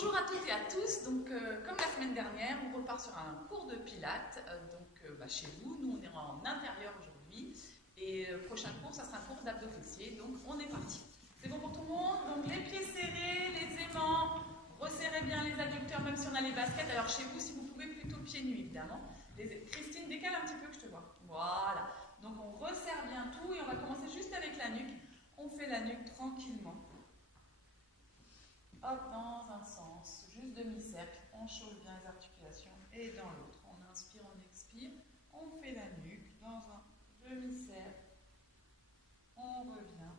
Bonjour à toutes et à tous, donc comme la semaine dernière, on repart sur un cours de pilates, chez vous, nous on est en intérieur aujourd'hui, et le prochain cours, ça sera un cours d'abdos fessiers, donc on est parti. C'est bon pour tout le monde? Donc les pieds serrés, les aimants, resserrez bien les adducteurs même si on a les baskets, alors chez vous, si vous pouvez, plutôt pieds nus évidemment. Christine, décale un petit peu que je te vois. Voilà, donc on resserre bien tout et on va commencer juste avec la nuque. On fait la nuque tranquillement. Hop, dans un sens, juste demi-cercle, on chauffe bien les articulations, et dans l'autre, on inspire, on expire, on fait la nuque, dans un demi-cercle, on revient,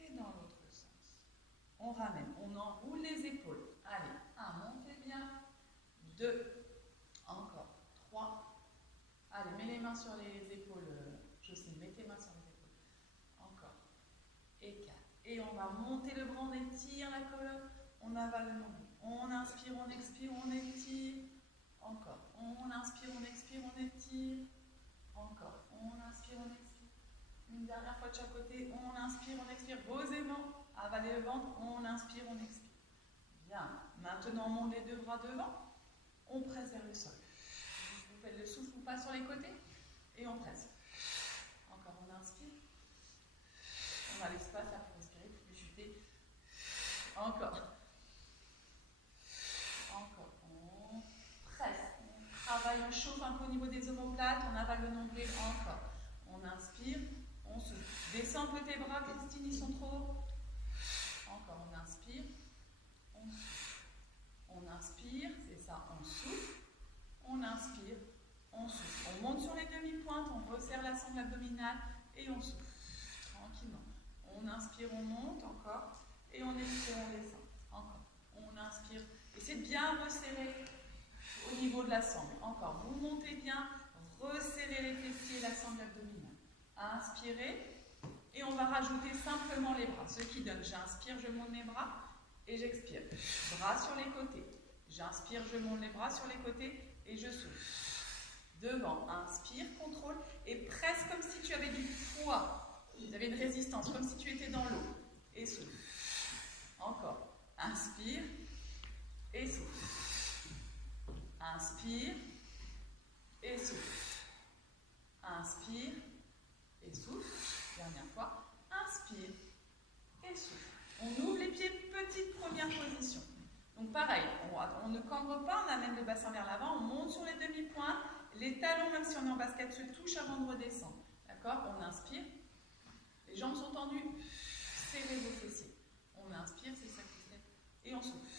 et dans l'autre sens, on ramène, on enroule les épaules. Allez, 1, montez bien, 2, encore, 3, allez, mets les mains sur les épaules, Jocelyne, mets tes mains sur les épaules, encore, et 4. Et on va monter le bras, on étire la colonne, on avale le nombril. On inspire, on expire, on étire. Encore. On inspire, on expire, on étire. Encore. On inspire, on expire. Une dernière fois de chaque côté. On inspire, on expire. Vos aimants. Avalez le ventre. On inspire, on expire. Bien. Maintenant, on monte les deux bras devant. On presse vers le sol. Vous faites le souffle ou pas sur les côtés. Et on presse. Encore. On inspire. On a l'espace là pour respirer, pour chuter. Encore. Encore. On presse. On travaille, on chauffe un peu au niveau des omoplates. On avale le nombril. Encore. On inspire. On souffle. Descends un peu tes bras, Christine, ils sont trop hauts. Encore. On inspire. On souffle. On inspire. C'est ça. On souffle. On inspire. On souffle. On monte sur les demi-pointes. On resserre la sangle abdominale. Et on souffle. Tranquillement. On inspire, on monte, encore, et on expire, on descend, encore. On inspire, essayez de bien resserrer au niveau de la sangle, encore. Vous montez bien, resserrez les fessiers et la sangle abdominale. Inspirez, et on va rajouter simplement les bras. Ce qui donne, j'inspire, je monte mes bras, et j'expire. Bras sur les côtés. J'inspire, je monte les bras sur les côtés, et je souffle. Devant, inspire, contrôle, et presque comme si tu avais du poids. Vous avez une résistance, comme si tu étais dans l'eau. Et souffle. Encore. Inspire. Et souffle. Inspire. Et souffle. Inspire. Et souffle. Dernière fois. Inspire. Et souffle. On ouvre les pieds, petite première position. Donc pareil, on ne cambre pas, on amène le bassin vers l'avant, on monte sur les demi-points. Les talons, même si on est en basket, se touchent avant de redescendre. D'accord? On inspire. Les jambes sont tendues, serrez vos fessiers. On inspire, c'est ça qui se fait. Et on souffle.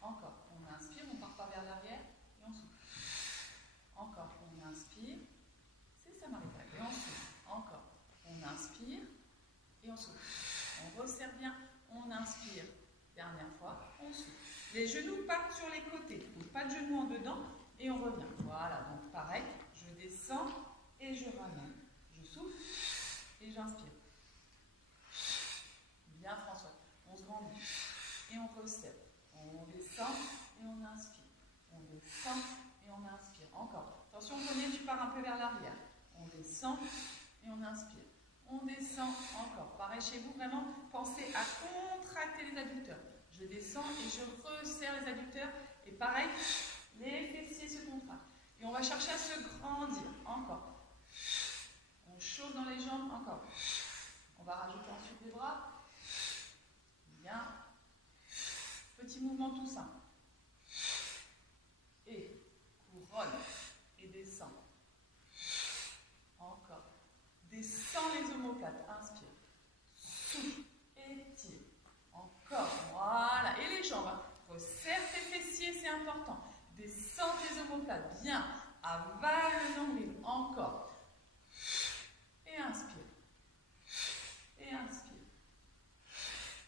Encore. On inspire, on ne part pas vers l'arrière. Et on souffle. Encore. On inspire. C'est ça, Marie-Paul. Et on souffle. Encore. On inspire. Et on souffle. On resserre bien. On inspire. Dernière fois. On souffle. Les genoux partent sur les côtés. Donc pas de genoux en dedans. Et on revient. Voilà. Donc pareil. Je descends et je ramène. Je souffle. Et j'inspire. Bien François. On se grandit. Et on resserre. On descend et on inspire. On descend et on inspire. Encore. Attention, René, tu pars un peu vers l'arrière. On descend et on inspire. On descend encore. Pareil chez vous, vraiment, pensez à contracter les adducteurs. Je descends et je resserre les adducteurs. Et pareil, les fessiers se contractent. Et on va chercher à se grandir. Encore. On chauffe dans les jambes, encore. On va rajouter ensuite les bras. Bien. Petit mouvement tout simple. Et couronne. Et descend. Encore. Descends les omoplates. Inspire. Souffle. Étire. Encore. Voilà. Et les jambes. Resserre tes fessiers, c'est important. Descends tes omoplates. Bien. Avale le nombril. Encore. Et inspire. Et inspire.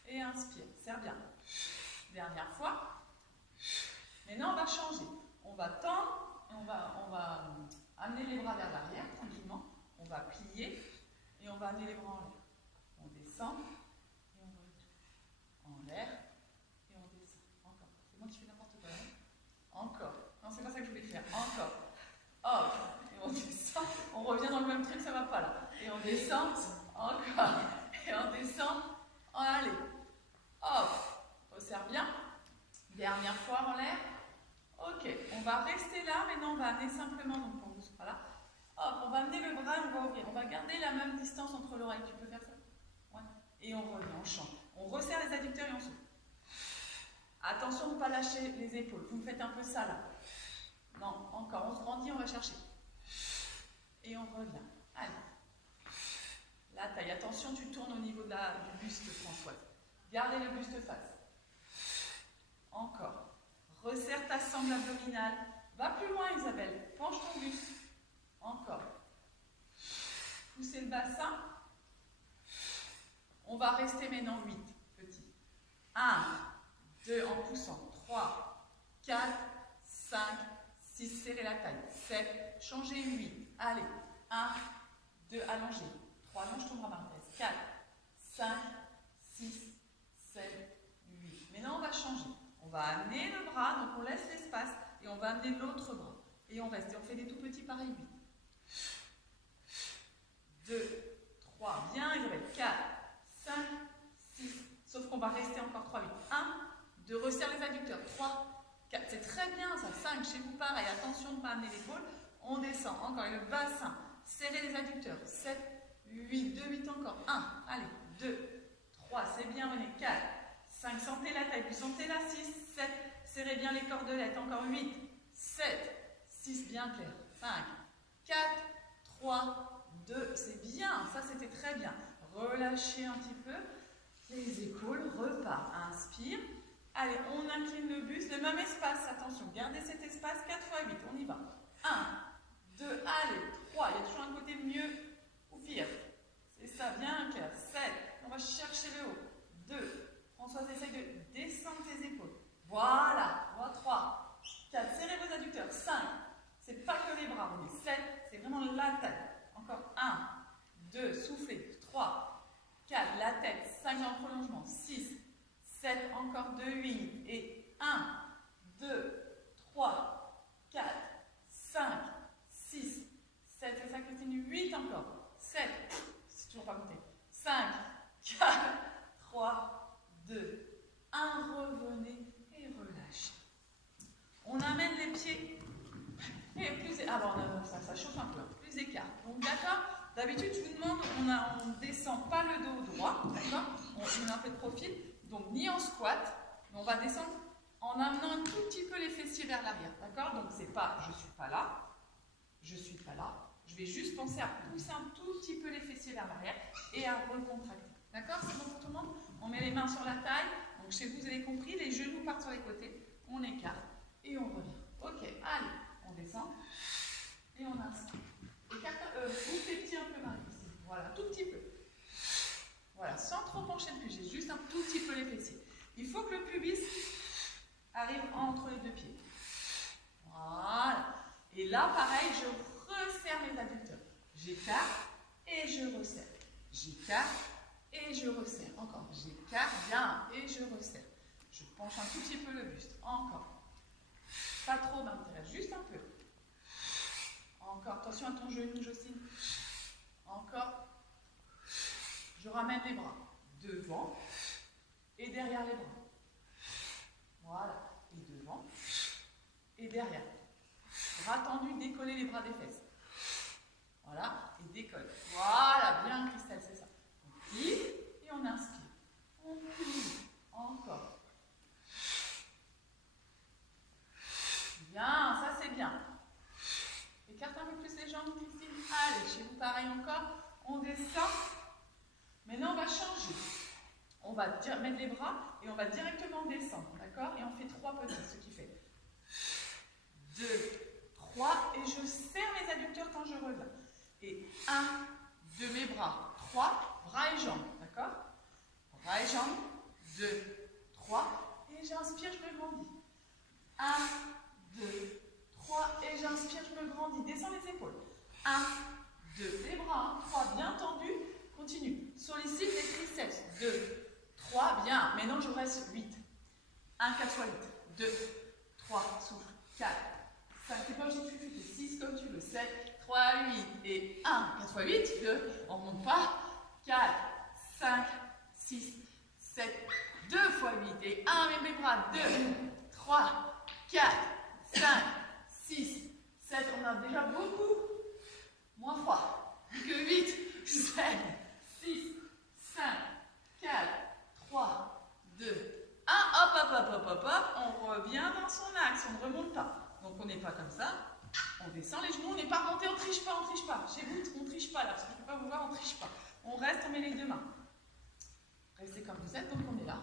Et inspire. Serre bien. Dernière fois. Maintenant, on va changer. On va tendre. On va amener les bras vers l'arrière, tranquillement. On va plier. Et on va amener les bras en l'air. On descend. Et on retourne. En l'air. Et on descend. Encore. C'est moi qui fais n'importe quoi. Encore. Non, c'est pas ça que je voulais faire. Encore. Hop. Et on descend. On revient dans le même truc, ça va pas là. Et on descend, encore, et on descend, allez, hop, resserre bien, Dernière fois en l'air. Ok, on va rester là, maintenant on va amener simplement, donc pour vous, voilà. Hop, on va amener le bras, on va ouvrir. On va garder la même distance entre l'oreille. Tu peux faire ça? Ouais. Et on revient, on chante. On resserre les adducteurs et on souffle. Attention de ne pas lâcher les épaules. Vous me faites un peu ça là. Non, encore. On se grandit, on va chercher. Et on revient. Allez. La taille. Attention, tu tournes au niveau du buste, Françoise. Gardez le buste face. Encore. Resserre ta sangle abdominale. Va plus loin, Isabelle. Penche ton buste. Encore. Poussez le bassin. On va rester maintenant 8 petits. 1, 2 en poussant. 3, 4, 5, 6, serrez la taille. 7, changez 8. Allez. 1, 2, allongez. 3, allonge ton bras parenthèse. 4, 5, 6, 7, 8. Maintenant, on va changer. On va amener le bras, donc on laisse l'espace et on va amener l'autre bras. Et on reste. Et on fait des tout petits pareils. 8. 2, 3, bien Isabelle. 4, 5, 6. Sauf qu'on va rester encore 3, 8. 1, 2, resserre les adducteurs. 3, 4. C'est très bien ça. 5, chez vous pareil. Attention de ne pas amener l'épaule. On descend. Encore. Et le bassin. Serrez les adducteurs. 7, 8. 2, 8 encore. 1. Allez. 2, 3. C'est bien. Venez. 4, 5. Sentez la taille. Puis sentez la 6, 7. Serrez bien les cordelettes. Encore 8, 7, 6. Bien clair. 5, 4, 3, 2. C'est bien. Ça, c'était très bien. Relâchez un petit peu. Les épaules. Repart. Inspire. Allez, on incline le buste. Le même espace. Attention. Gardez cet espace. 4 fois 8. On y va. 1, 2. Allez. 3. Il y a toujours un côté mieux ou pire. C'est ça. Bien clair. 7. On va chercher le haut. 2. Françoise, essaye de descendre tes épaules. Voilà. 3, 4. Serrez vos adducteurs. 5. C'est pas que les bras. 7. C'est vraiment la taille. Encore 1, 2. Soufflez. 3, 4. La tête. 5 dans le prolongement. 6, 7. Encore 2, 8. Et 1, 2, 3, 4, 5, 6, 7. C'est ça, Christine. 8 encore. 7. C'est toujours pas compté. 5, 4, 3, 2, 1. Revenez et relâchez. On amène les pieds. Et plus. Ah bon, ça chauffe un peu. Plus écart. Donc, d'accord. D'habitude, je vous demande, on ne descend pas le dos droit. D'accord. On met un peu de profil. Donc, ni en squat. Mais on va descendre en amenant un tout petit peu les fessiers vers l'arrière. D'accord. Donc, c'est pas je suis pas là. Je suis pas là. Je vais juste penser à pousser un tout petit peu les fessiers vers l'arrière et à recontracter. D'accord. C'est bon pour tout le monde. On met les mains sur la taille. Donc, chez vous, vous avez compris. Les genoux partent sur les côtés. On écarte et on revient. Ok. Allez. On descend et on inspire. Ouvre les pieds un peu, Marie-Christine. Voilà, tout petit peu. Voilà, sans trop pencher le pubis, juste un tout petit peu les fessiers. Il faut que le pubis arrive entre les deux pieds. Voilà. Et là, pareil, je resserre mes adducteurs. J'écarte et je resserre. J'écarte et je resserre. Encore. J'écarte bien et je resserre. Je penche un tout petit peu le buste. Encore. Pas trop d'intérêt, juste un peu. Encore, attention à ton genou, Jocelyne. Encore. Je ramène les bras devant et derrière les bras. Voilà. Et devant et derrière. Bras tendus, décoller les bras des fesses. Voilà. Et décolle. Voilà. Bien, Christelle, c'est ça. On tire et on inspire. On tire. Encore. Bien, ça c'est bien. Écarte un peu plus les jambes, Christine. Allez, chez vous pareil encore. On descend. Maintenant, on va changer. On va mettre les bras et on va directement descendre. D'accord. Et on fait 3 petits, ce qui fait 2, 3. Et je serre mes adducteurs quand je reviens. Et 1 de mes bras. 3, bras et jambes. D'accord. Bras et jambes. 2, 3. Et j'inspire, je me grandis. 1, 2, 3, et j'inspire, je me grandis. Descends les épaules. 1, 2, les bras. 3, bien tendus. Continue. Sollicite les triceps. 2, 3, bien. Maintenant, je reste 8. 1, 4 fois 8. 2, 3, souffle. 4, 5, t'es pas obligé de fufuter. 6 comme tu veux. 7, 3, 8. Et 1, 4 fois 8. 2, on ne remonte pas. 4, 5, 6, 7, 2 fois 8. Et 1, mets mes bras. 2, 3, 4, 5, 6, 7. On a déjà beaucoup moins froid. Que 8, 7, 6, 5, 4, 3, 2, 1. Hop, hop, hop, hop, hop, hop. On revient dans son axe. On ne remonte pas. Donc on n'est pas comme ça. On descend les genoux. On n'est pas remonté. On ne triche pas. On ne triche pas. Chez vous, on ne triche pas là. Parce que je ne peux pas vous voir. On ne triche pas. On reste. On met les deux mains. Restez comme vous êtes. Donc on est là.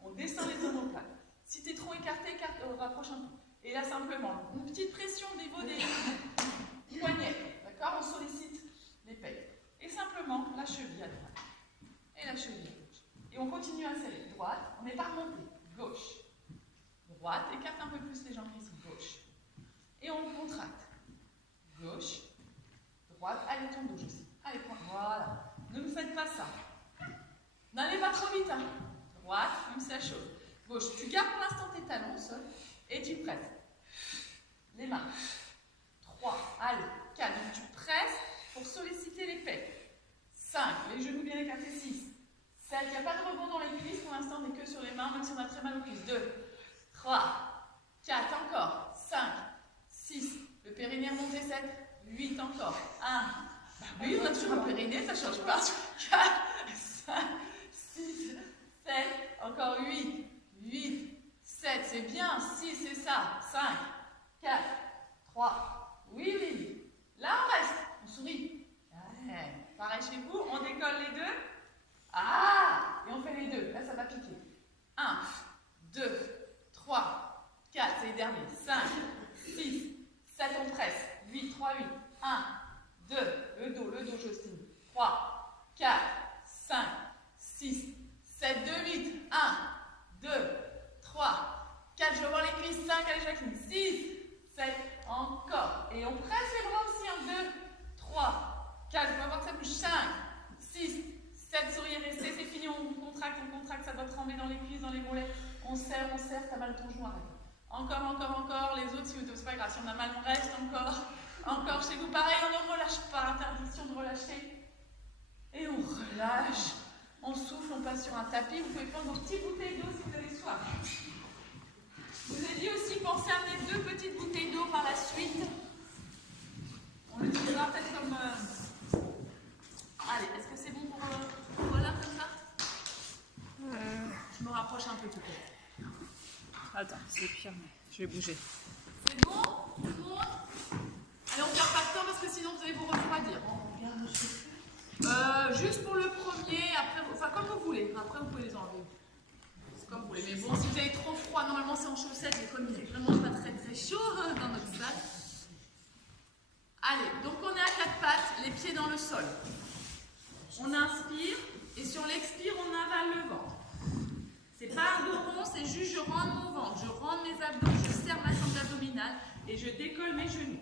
On descend les omoplates. Si tu es trop écarté, rapproche un peu. Et là, simplement, une petite pression au niveau des poignets. D'accord? On sollicite les pecs. Et simplement, la cheville à droite. Et la cheville à gauche. Et on continue à serrer. Droite, on n'est pas remonté. Gauche. Droite, écarte un peu plus les jambes ici. Gauche. Et on contracte. Gauche. Droite. Allez, ton dos aussi. Allez, voilà. Ne me faites pas ça. N'allez pas trop vite. Hein. Droite, même si ça chauffe. Gauche. Tu gardes pour l'instant tes talons au sol. Et tu presses. Les mains. 3. Allez. 4. Donc tu presses pour solliciter les pecs. 5. Les genoux bien écartés. 6. 7. Il n'y a pas de rebond dans les cuisses. Pour l'instant, on n'est que sur les mains, même si on a très mal aux cuisses. 2. 3. 4. Encore. 5. 6. Le périnée remonté. 7. 8 encore. 1. Bah oui, on a toujours un périnée, ça ne change pas. 4. 5. 6. 7. Encore 8. 8. 7. C'est bien. 6, c'est ça. 5. 4. 3. Oui, oui. Là, on reste. On sourit. Ouais. Pareil chez vous, on décolle les deux. Ah! Et on fait les deux. Là, ça va cliquer. 1, 2, 3, 4. C'est les derniers. 5, 6, 7. On presse. 8, 3, 8. 1, 2. Le dos, Justine. 3, 4, 5, 6, 7, 2, 8. 1, 2, 3, 4. Je veux voir les cuisses. 5. Allez, Jacqueline. 6, 7. Encore. Et on presse les bras aussi. 1, 2, 3, 4. Je veux voir que ça bouge. 5, 6, 7. Sourire, restez. C'est fini. On contracte. Ça doit trembler dans les cuisses, dans les mollets. On serre. T'as mal à ton genou. Arrête. Encore. Les autres, c'est pas grave. Si on a mal, on reste. Encore chez vous. Pareil, on ne relâche pas. Interdiction de relâcher. Et on relâche. On souffle. On passe sur un tapis. Vous pouvez prendre vos petites bouteilles d'eau si vous avez soif. Je vous ai dit aussi, pensez à amener 2 petites bouteilles d'eau par la suite. On l'utilisera peut-être comme... Allez, est-ce que c'est bon pour... Voilà, comme ça Je me rapproche un peu peut-être. Attends, c'est pire, mais je vais bouger. C'est bon? Tout le monde? Allez, on perd pas de temps parce que sinon vous allez vous refroidir. On regarde nos chaussures. Juste pour le premier, après, enfin comme vous voulez. Après, vous pouvez les enlever. C'est comme vous voulez. Mais bon, si vous avez trop froid, normalement c'est en chaussettes. Et comme il est vraiment pas très chaud dans notre salle. Allez, donc on est à 4 pattes, les pieds dans le sol. On inspire et sur l'expire, on avale le ventre. C'est pas un dos rond, c'est juste je rentre mon ventre, je rentre mes abdos, je serre ma sangle abdominale et je décolle mes genoux.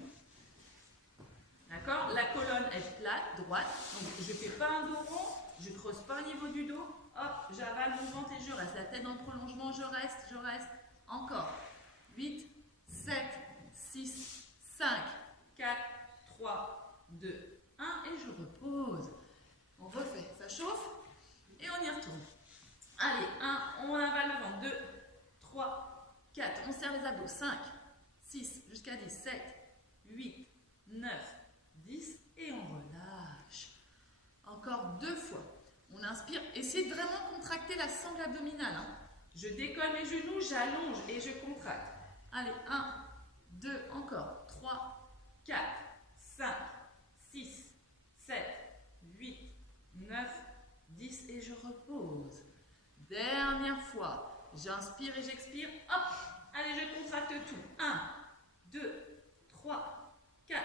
D'accord? La colonne est plate, droite, donc je ne fais pas un dos rond, je ne creuse pas au niveau du dos. Hop, j'avale mon ventre et je reste. La tête dans le prolongement, je reste. Encore. 8, 7, 6, 5, 4, 3, 2, 1 et je repose. On refait, ça chauffe et on y retourne. Allez, 1, on avale le ventre. 2, 3, 4, on serre les abdos. 5, 6, jusqu'à 10, 7, 8, 9, 10 et on relâche. Encore 2 fois. On inspire. Essayez de vraiment contracter la sangle abdominale. Hein. Je décolle mes genoux, j'allonge et je contracte. Allez, 1, 2, encore. 3, 4, 5, 6, 7, 8, 9, 10 et je repose. Dernière fois. J'inspire et j'expire. Hop. Allez, je contracte tout. 1, 2, 3, 4,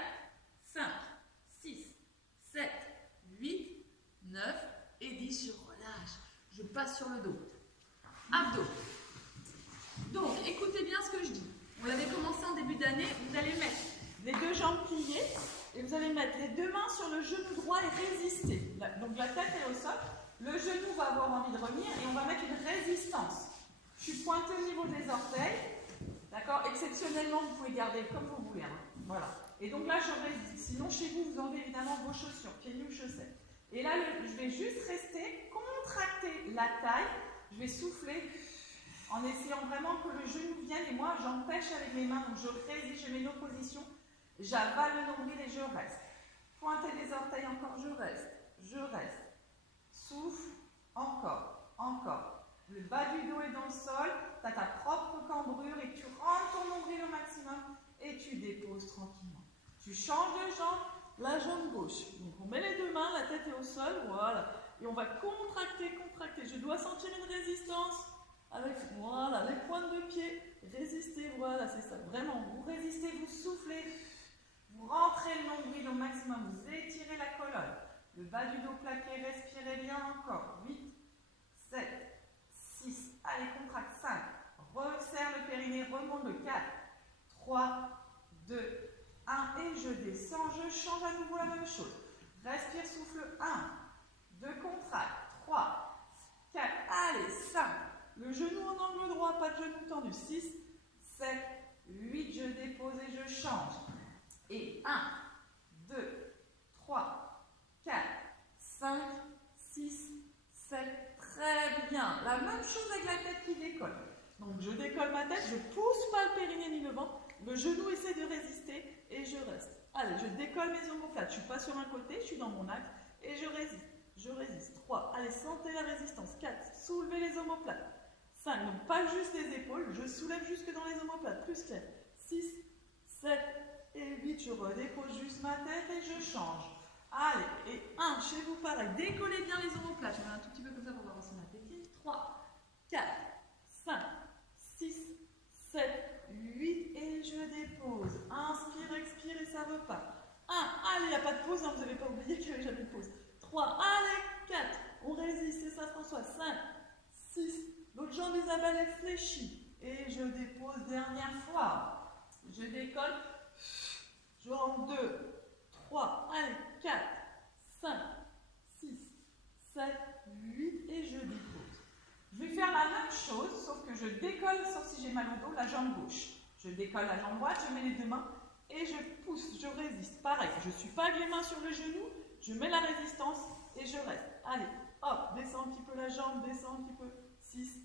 5, 6, 7, 8, 9 et 10. Je relâche. Je passe sur le dos. Abdos. Donc, écoutez bien ce que je dis. On l'avait commencé en début d'année. Vous allez mettre les 2 jambes pliées et vous allez mettre les 2 mains sur le genou droit et résister. Donc, la tête est au sol. Le genou va avoir envie de revenir et on va mettre une résistance. Je suis pointée au niveau des orteils. D'accord? Exceptionnellement, vous pouvez garder comme vous voulez. Hein. Voilà. Et donc là, je résiste. Sinon, chez vous, vous enlevez évidemment vos chaussures, pieds nus ou chaussettes. Et là, je vais juste rester, contracter la taille. Je vais souffler en essayant vraiment que le genou vienne et moi j'empêche avec mes mains, donc je résiste, je mets une opposition, j'avale le nombril et je reste. Pointez les orteils encore, je reste. Souffle, encore, encore. Le bas du dos est dans le sol, tu as ta propre cambrure et tu rentres ton nombril au maximum et tu déposes tranquillement. Tu changes de jambe, la jambe gauche. Donc on met les deux mains, la tête est au sol, voilà. Et on va contracter, contracter. Je dois sentir une résistance avec, voilà, les pointes de pied. Résistez, voilà, c'est ça. Vraiment, vous résistez, vous soufflez. Vous rentrez le nombril au maximum, vous étirez la colonne. Le bas du dos plaqué, respirez bien encore. 8, 7, 6, allez, contracte. 5, resserre le périnée, remonte le 4, 3, 2, 1, et je descends, je change à nouveau la même chose. Respire, souffle, 1, 2, contracte, 3, 4, allez, 5, le genou en angle droit, pas de genou tendu, 6, 7, 8, je dépose et je change. Et 1, 2, 3, 4, 5, 6, 7, très bien. La même chose avec la tête qui décolle. Donc je décolle ma tête, je ne pousse pas le périnée ni le ventre, le genou essaie de résister et je reste. Allez, je décolle mes omoplates, je ne suis pas sur un côté, je suis dans mon axe et je résiste. Je résiste. 3, allez, sentez la résistance. 4, soulevez les omoplates. 5, donc pas juste les épaules, je soulève jusque dans les omoplates, plus clair. 6, 7, et 8, je redépose juste ma tête et je change. Allez, et 1, chez vous pareil, décollez bien les omoplates. Je mets un tout petit peu comme ça pour voir aussi ma tétine. 3, 4, 5, 6, 7, 8 et je dépose. Inspire, expire et ça repart. 1, allez, il n'y a pas de pause, hein, vous n'avez pas oublié qu'il n'y avait jamais de pause. 3, allez, 4, on résiste, c'est ça François. 5, 6, l'autre jambe Isabelle est fléchie. Et je dépose dernière fois. Je décolle. Je rentre 2, 3, allez, 4, 5, 6, 7, 8 et je dépose. Je vais faire la même chose, sauf que je décolle, sauf si j'ai mal au dos, la jambe gauche. Je décolle la jambe droite, je mets les deux mains et je pousse, je résiste. Pareil, je ne suis pas avec les mains sur le genou, je mets la résistance et je reste. Allez, hop, descends un petit peu la jambe, descends un petit peu. 6,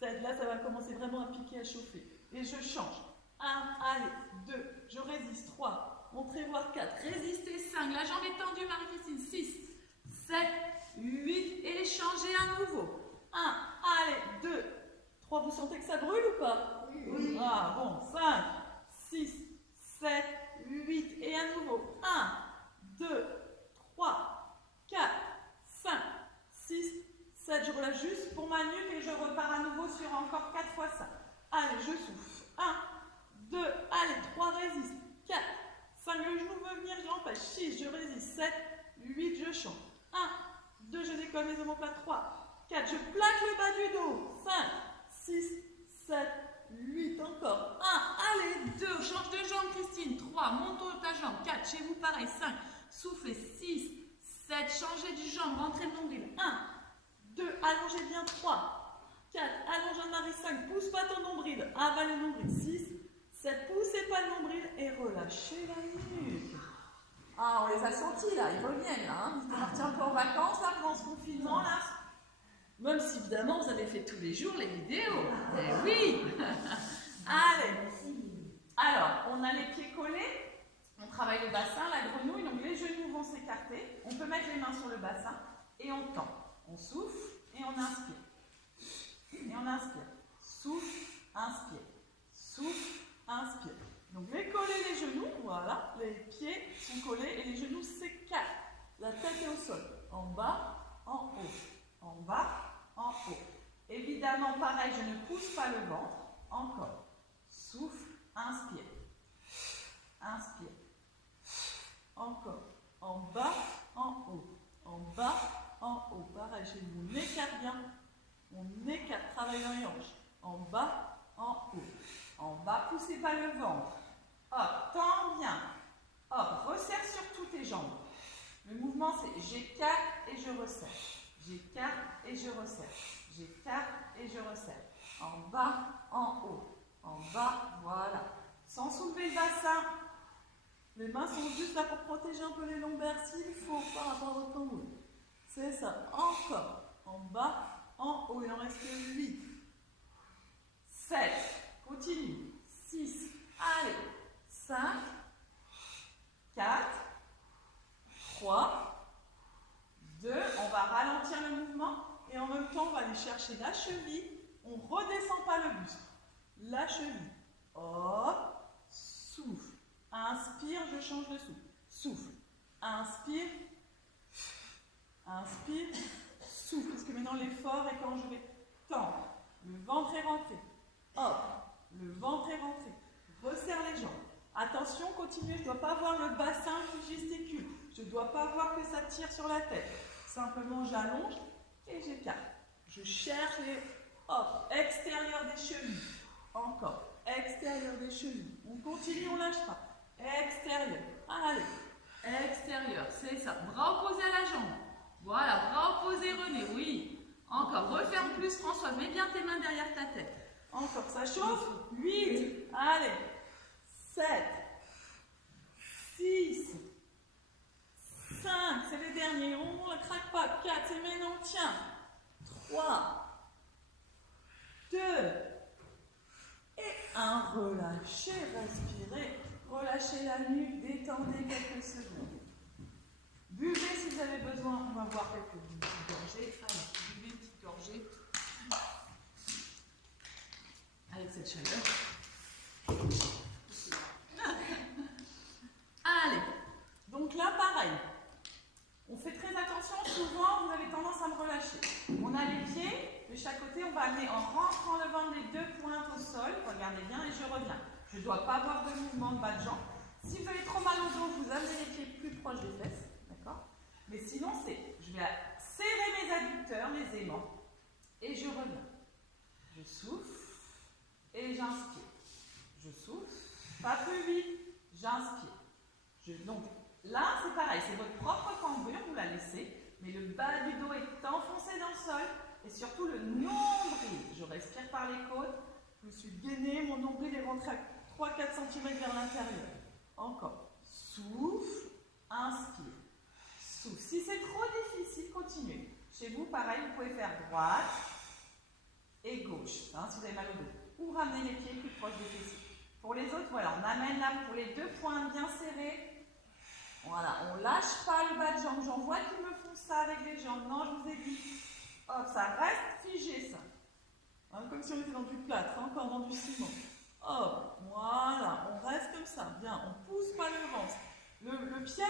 7, là ça va commencer vraiment à piquer, à chauffer. Et je change. 1, allez, 2, je résiste. 3, montrez voir 4, résistez. 5, la jambe est tendue, Marie-Christine. 6, 7, 8 et changez à nouveau. 1, allez, 2, 3, vous sentez que ça brûle ou pas? Oui. Ah bon, 5, 6, 7, 8 et à nouveau. 1, 2, 3, 4, 5, 6, 7, je relâche juste pour ma nuque et je repars à nouveau sur encore 4 fois ça. Allez, je souffle. 1, 2, allez, 3, résiste. 4, 5, le genou veut venir, je l'empêche. 6, je résiste. 7, 8, je change. 1, 2, je décolle mes omoplates. 3, 4, je plaque le bas du dos. 5, 6, 7, 8, encore. 1, allez, 2, change de jambe, Christine. 3, monte ta jambe. 4, chez vous, pareil. 5, soufflez. 6, 7, changez de jambe, rentrez le nombril. 1, 2, allongez bien. 3, 4, allonge Anne-Marie. 5, pousse pas ton nombril. Avale le nombril. 6, 7, poussez pas le nombril et relâchez la nuque. Ah, on les a sentis là, ils reviennent là. Hein. Ils sont partis un peu en vacances là, pendant ce confinement là. Même si évidemment vous avez fait tous les jours les vidéos. Eh oui. Allez. Alors, on a les pieds collés. On travaille le bassin, la grenouille. Donc les genoux vont s'écarter. On peut mettre les mains sur le bassin et on tend. On souffle et on inspire. Et on inspire. Souffle, inspire. Souffle, inspire. Donc les coller les genoux, voilà. Les pieds sont collés et les genoux s'écartent. La tête est au sol. En bas, en haut. En bas, en haut. Évidemment, pareil, je ne pousse pas le ventre. Encore. Souffle, inspire. Inspire. Encore. En bas, en haut. En bas, en haut. Pareil, chez vous, on écarte bien. On écarte, travaille dans les hanches. En bas, en haut. En bas, poussez pas le ventre. Hop, tends bien. Hop, resserre sur toutes tes jambes. Le mouvement, c'est j'écarte et je resserre. J'écarte et je resserre. J'écarte et je resserre. En bas, en haut. En bas, voilà. Sans soulever le bassin. Les mains sont juste là pour protéger un peu les lombaires s'il faut par rapport à votre tambour. C'est ça. Encore. En bas, en haut. Il en reste 8. chercher la cheville, on ne redescend pas le buste. La cheville, hop, souffle. Inspire, je change de souffle. Souffle. Inspire. Inspire. Souffle. Parce que maintenant l'effort est quand je vais tendre. Le ventre est rentré. Hop. Le ventre est rentré. Resserre les jambes. Attention, continuez. Je ne dois pas voir le bassin qui gesticule. Je ne dois pas voir que ça tire sur la tête. Simplement, j'allonge et j'écarte. Je cherche les... Hop. Extérieur des chevilles. Encore. Extérieur des chevilles. On continue, on ne lâche pas. Extérieur. Allez. Extérieur. C'est ça. Bras opposés à la jambe. Voilà. Bras opposés, René. Oui. Encore. Referme plus, François. Mets bien tes mains derrière ta tête. Encore. Ça chauffe. 8. Allez. 7. 6. 5. C'est les derniers. On ne craque pas. 4. C'est maintenant. Tiens. 3. 2. Et 1. Relâchez. Respirez. Relâchez la nuque. Détendez quelques secondes. Buvez si vous avez besoin. On va voir quelques petites gorgées. Alors, buvez une petite gorgée. Avec cette chaleur. Allez. Donc là, pareil. On fait très attention. Souvent, vous avez tendance à me relâcher. On a les pieds de chaque côté. On va amener en rentrant le ventre les deux pointes au sol. Regardez bien et je reviens. Je ne dois pas avoir de mouvement de bas de jambe. Si vous avez trop mal au dos, vous amenez les pieds plus proches des fesses. D'accord? Mais sinon, c'est, je vais serrer mes adducteurs, mes aimants. Et je reviens. Je souffle. Et j'inspire. Je souffle. Pas plus vite. J'inspire. Donc là, c'est pareil. C'est votre propre cambrure. Vous la laissez. Mais le bas du dos est enfoncé dans le sol. Et surtout le nombril. Je respire par les côtes. Je me suis gainée. Mon nombril est rentré à 3-4 cm vers l'intérieur. Encore. Souffle. Inspire. Souffle. Si c'est trop difficile, continuez. Chez vous, pareil, vous pouvez faire droite et gauche. Hein, si vous avez mal au dos. Ou ramener les pieds plus proches des fessiers. Pour les autres, voilà, on amène là pour les deux points bien serrés. Voilà, on lâche pas le bas de jambe. J'en vois qui me font ça avec les jambes. Non, je vous ai dit. Hop, ça reste figé, ça. Hein, comme si on était dans du plâtre, hein, encore dans du ciment. Hop, voilà, on reste comme ça. Bien, on pousse pas le ventre. Le piège,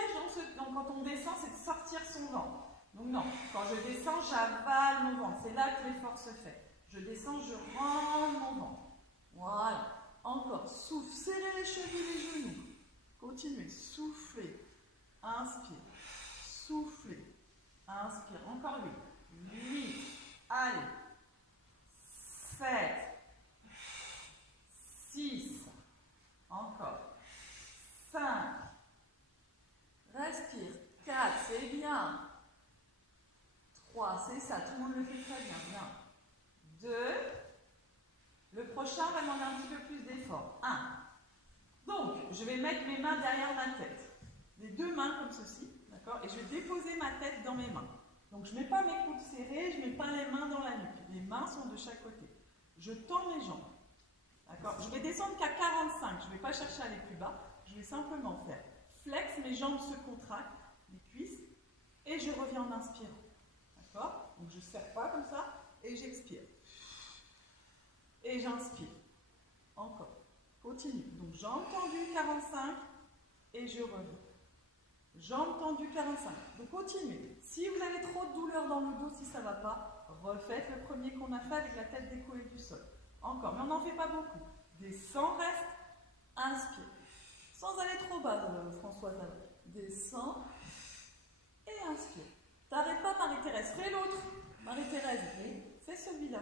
quand on descend, c'est de sortir son ventre. Donc non, quand je descends, j'avale mon ventre. C'est là que l'effort se fait. Je descends, je rentre mon ventre. Voilà. Encore. Souffle. Serrez les chevilles, les genoux. Continuez. Soufflez. Inspire. Soufflez. Inspire. Encore 8. 8. Allez. 7. 6. Encore. 5. Respire. 4. C'est bien. 3. C'est ça. Tout le monde le fait très bien. Bien. 2. Le prochain va demander un petit peu plus d'effort. 1. Donc, je vais mettre mes mains derrière ma tête. Les deux mains comme ceci, d'accord? Et je vais déposer ma tête dans mes mains. Donc, je ne mets pas mes coudes serrés, je ne mets pas les mains dans la nuque. Les mains sont de chaque côté. Je tends mes jambes. D'accord? Je vais descendre qu'à 45. Je ne vais pas chercher à aller plus bas. Je vais simplement faire flex, mes jambes se contractent, les cuisses, et je reviens en inspirant. D'accord? Donc, je ne serre pas comme ça, et j'expire. Et j'inspire. Encore. Continue. Donc, jambes tendues, 45. Et je reviens. Jambes tendues, 45. Donc, continuez. Si vous avez trop de douleur dans le dos, si ça ne va pas, refaites le premier qu'on a fait avec la tête décollée du sol. Encore. Mais on n'en fait pas beaucoup. Descends, reste. Inspire. Sans aller trop bas, Françoise. Descends. Et inspire. T'arrêtes pas, Marie-Thérèse. Fais l'autre. Marie-Thérèse, fais celui-là.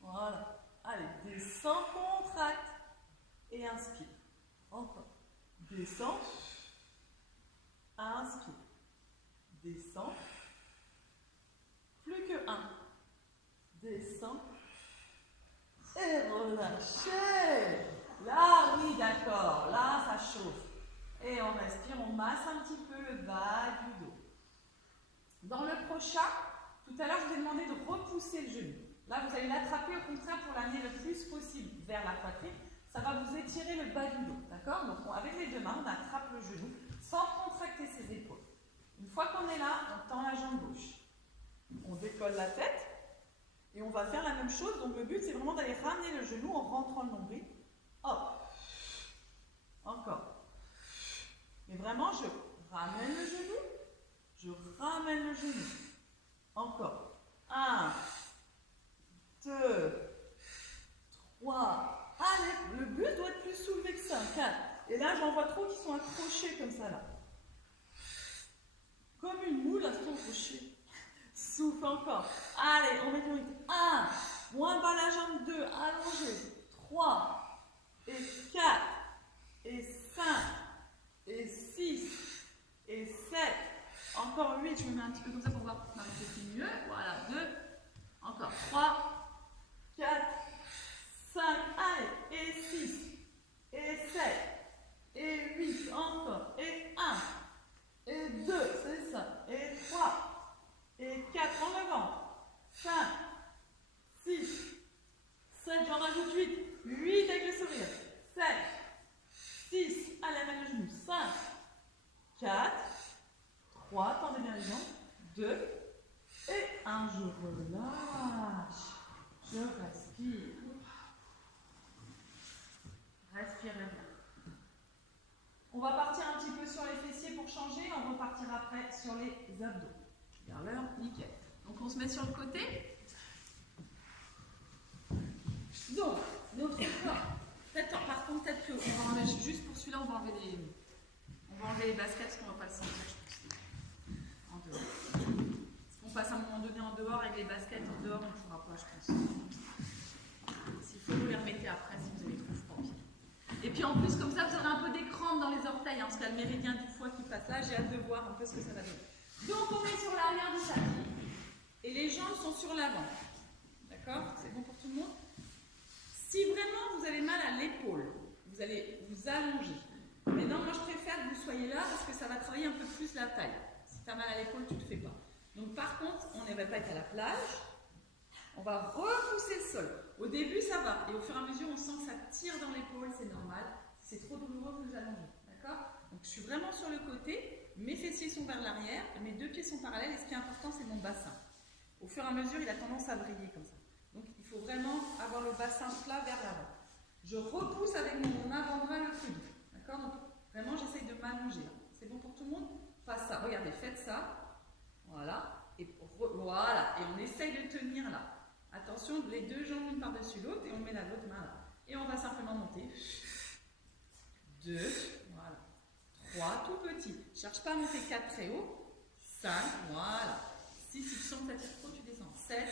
Voilà. Allez, descends, contracte. Et inspire. Encore. Descends. Inspire. Descends. Plus que 1. Descends. Et relâchez. Là, oui, d'accord. Là, ça chauffe. Et on respire, on masse un petit peu le bas du dos. Dans le prochain, tout à l'heure, je vous ai demandé de repousser le genou. Là, vous allez l'attraper au contraire pour l'amener le plus possible vers la poitrine. Ça va vous étirer le bas du dos. D'accord? Donc, avec les deux mains, on attrape le genou sans contracter ses épaules. Une fois qu'on est là, on tend la jambe gauche. On décolle la tête. Et on va faire la même chose. Donc le but, c'est vraiment d'aller ramener le genou en rentrant le nombril. Hop. Encore. Mais vraiment, je ramène le genou. Je ramène le genou. Encore. 1, 2, 3. Allez, le but doit être plus soulevé que ça. 4. Et là, j'en vois trop qui sont accrochés comme ça, là. Comme une moule à son crochet. Souffle encore. Allez, on met le rythme. 1. Moins bas la jambe. 2. Allongé. 3. Et 4. Et 5. Et 6. Et 7. Encore 8. Je me mets un petit peu comme ça pour voir ma petite mieux. Voilà. 2. Encore. 3. 4. 5. Allez. Et 6. Et 7. Et 8. Encore. Et 1. Et 2. C'est ça. Et 3. Et 4 en avant. 5, 6, 7, j'en rajoute 8. 8 avec le sourire. 7, 6, allez, amène le genou. 5, 4, 3, tendez bien les jambes. 2, et 1, je relâche. Je respire. Respirez bien. On va partir un petit peu sur les fessiers pour changer. On repartira après sur les abdos. Vers l'heure, nickel. Donc on se met sur le côté. Donc, notre corps. Peut-être, par contre, peut-être qu'on va enlever, juste pour celui-là, on va enlever les baskets parce qu'on ne va pas le sentir, je pense. En dehors. Parce qu'on passe à un moment donné en dehors avec les baskets, en dehors, on ne pourra pas, je pense. S'il faut, vous les remettez après si vous avez trop froid. Et puis en plus, comme ça, vous aurez un peu des crampes dans les orteils, hein, parce qu'il y a le méridien du foie qui passe là. J'ai hâte de voir un peu ce que ça va donner. Donc on est sur l'arrière du tapis et les jambes sont sur l'avant. D'accord? C'est bon pour tout le monde? Si vraiment vous avez mal à l'épaule, vous allez vous allonger. Mais non, moi je préfère que vous soyez là parce que ça va travailler un peu plus la taille. Si tu as mal à l'épaule, tu ne le fais pas. Donc par contre, on ne va pas être à la plage. On va repousser le sol. Au début, ça va. Et au fur et à mesure, on sent que ça tire dans l'épaule, c'est normal. Si c'est trop douloureux, vous vous allongez. D'accord? Donc je suis vraiment sur le côté. Mes fessiers sont vers l'arrière, mes deux pieds sont parallèles et ce qui est important, c'est mon bassin. Au fur et à mesure, il a tendance à briller comme ça. Donc il faut vraiment avoir le bassin plat vers l'avant. Je repousse avec mon avant-bras le coude. D'accord? Donc vraiment, j'essaye de m'allonger. C'est bon pour tout le monde? Pas ça. Regardez, faites ça. Voilà. Et voilà. Et on essaye de tenir là. Attention, les deux jambes l'une par-dessus l'autre et on met la l'autre main là. Et on va simplement monter. 2. Voilà. 3, tout petit. Ne cherche pas à monter 4 très haut. 5, voilà. 6, si tu sens que ça tire trop, tu descends. 7,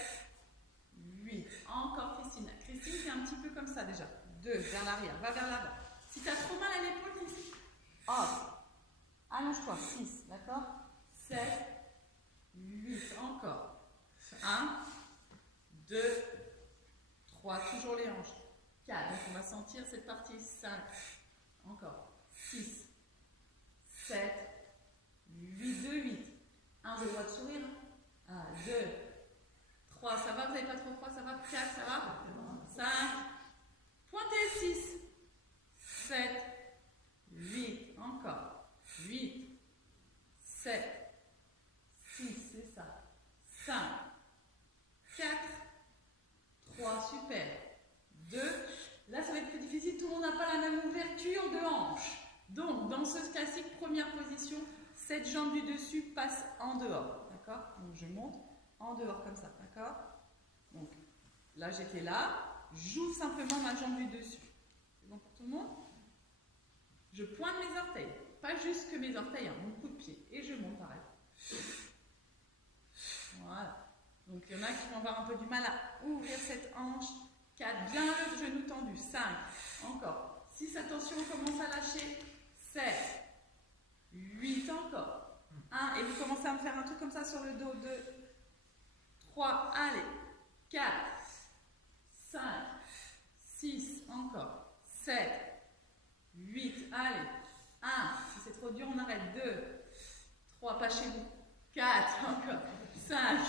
8. Encore Christine. Christine, c'est un petit peu comme ça déjà. 2, vers l'arrière, va vers l'avant. Si tu as trop mal à l'épaule, Christine, hop. Allonge-toi. 6, d'accord? 7, 8, encore. 1, 2, 3, toujours les hanches. 4, donc on va sentir cette partie. 5, encore. 6, 7, 8, 2, 8. 1, j'ai le droit de sourire. 1, 2, 3, ça va, vous n'avez pas trop froid, ça va. 4, ça va. 5, pointez. 6, 7, 8, encore. 8, 7, 6, c'est ça. 5, 4, 3, super. 2, là ça va être plus difficile, tout le monde n'a pas la même ouverture de hanche. Donc, dans ce classique, première position, cette jambe du dessus passe en dehors. D'accord? Donc, je monte en dehors comme ça. D'accord? Donc, là, j'étais là. J'ouvre simplement ma jambe du dessus. C'est bon pour tout le monde? Je pointe mes orteils. Pas juste que mes orteils, hein, mon coup de pied. Et je monte pareil. Voilà. Donc, il y en a qui vont avoir un peu du mal à ouvrir cette hanche. 4, bien le genou tendu. 5, encore. 6, attention, on commence à lâcher. 7, 8, encore. 1, et vous commencez à me faire un truc comme ça sur le dos. 2, 3, allez. 4, 5, 6, encore. 7, 8, allez. 1, si c'est trop dur, on arrête. 2, 3, pas chez vous. 4, encore. 5,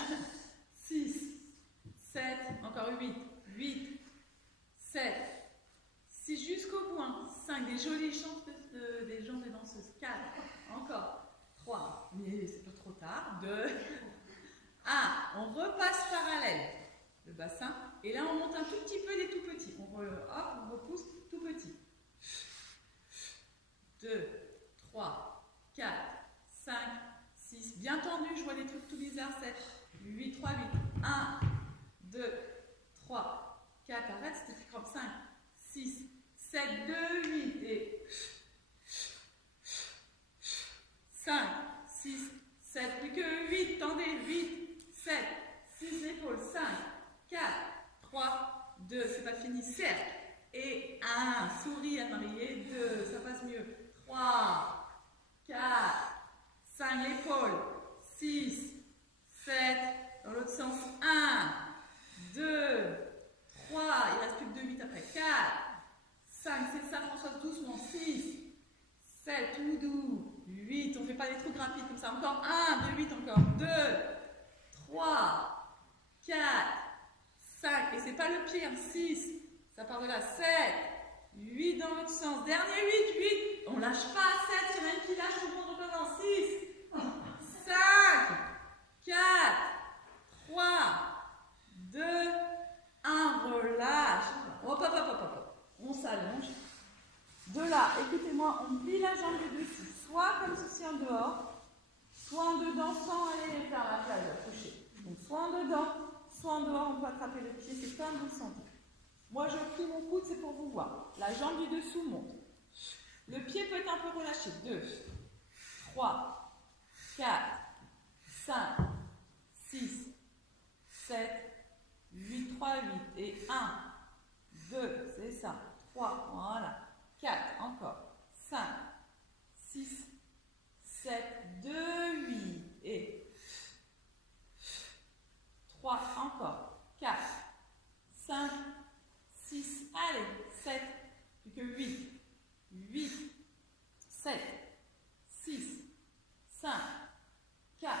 6, 7, encore 8, 8, 7, 6 jusqu'au bout. 5, des jolies chances des jambes de danseuse. 4, encore. 3, mais c'est pas trop tard. 2, 1, on repasse parallèle. le bassin. Et là, on monte un tout petit peu des tout petits. On repousse tout petit. 2, 3, 4, 5, 6. Bien tendu, je vois des trucs tout bizarres. 7, 8, 3, 8. 1, 2, 3, 4. Arrête, c'était comme 5, 6, 7, 2, 8. Et 5, 6, 7. Plus que 8. Tendez. 8, 7, 6 épaules. 5, 4, 3, 2. C'est pas fini. Cercle. Et 1. Souris, Anne-Marie. Et 2. Ça passe mieux. 3, 4, 5, l'épaule, 6, 7, dans l'autre sens, 1, 2, 3, il reste plus que 2, 8 après, 4, 5, c'est ça Françoise, doucement, 6, 7, tout doux, 8, on ne fait pas des trucs rapides comme ça, encore 1, 2, 8, encore 2, 3, 4, 5, et c'est pas le pire, 6, ça part de là, 7, 8 dans l'autre sens. Dernier 8, 8. On lâche pas. 7, il y en a une qui lâche, tout le monde recommence. 6, 5, 4, 3, 2, 1. Relâche. Hop, hop, hop, hop, hop. On s'allonge. De là, écoutez-moi, on plie la jambe du dessus. Soit comme ceci en dehors, soit en dedans sans aller faire la plage à coucher. Donc soit en dedans, soit en dehors, on peut attraper le pied. C'est comme vous le sentez. Moi, je plie mon coude, c'est pour vous voir. La jambe du dessous monte. Le pied peut être un peu relâché. 2, 3, 4, 5, 6, 7, 8, 3, 8. Et 1, 2, c'est ça. 3, voilà. 4, encore. 5, 6, 7, 2, 8. Et 3, encore. 4, 5, 6, allez, 7, plus que 8, 8, 7, 6, 5, 4,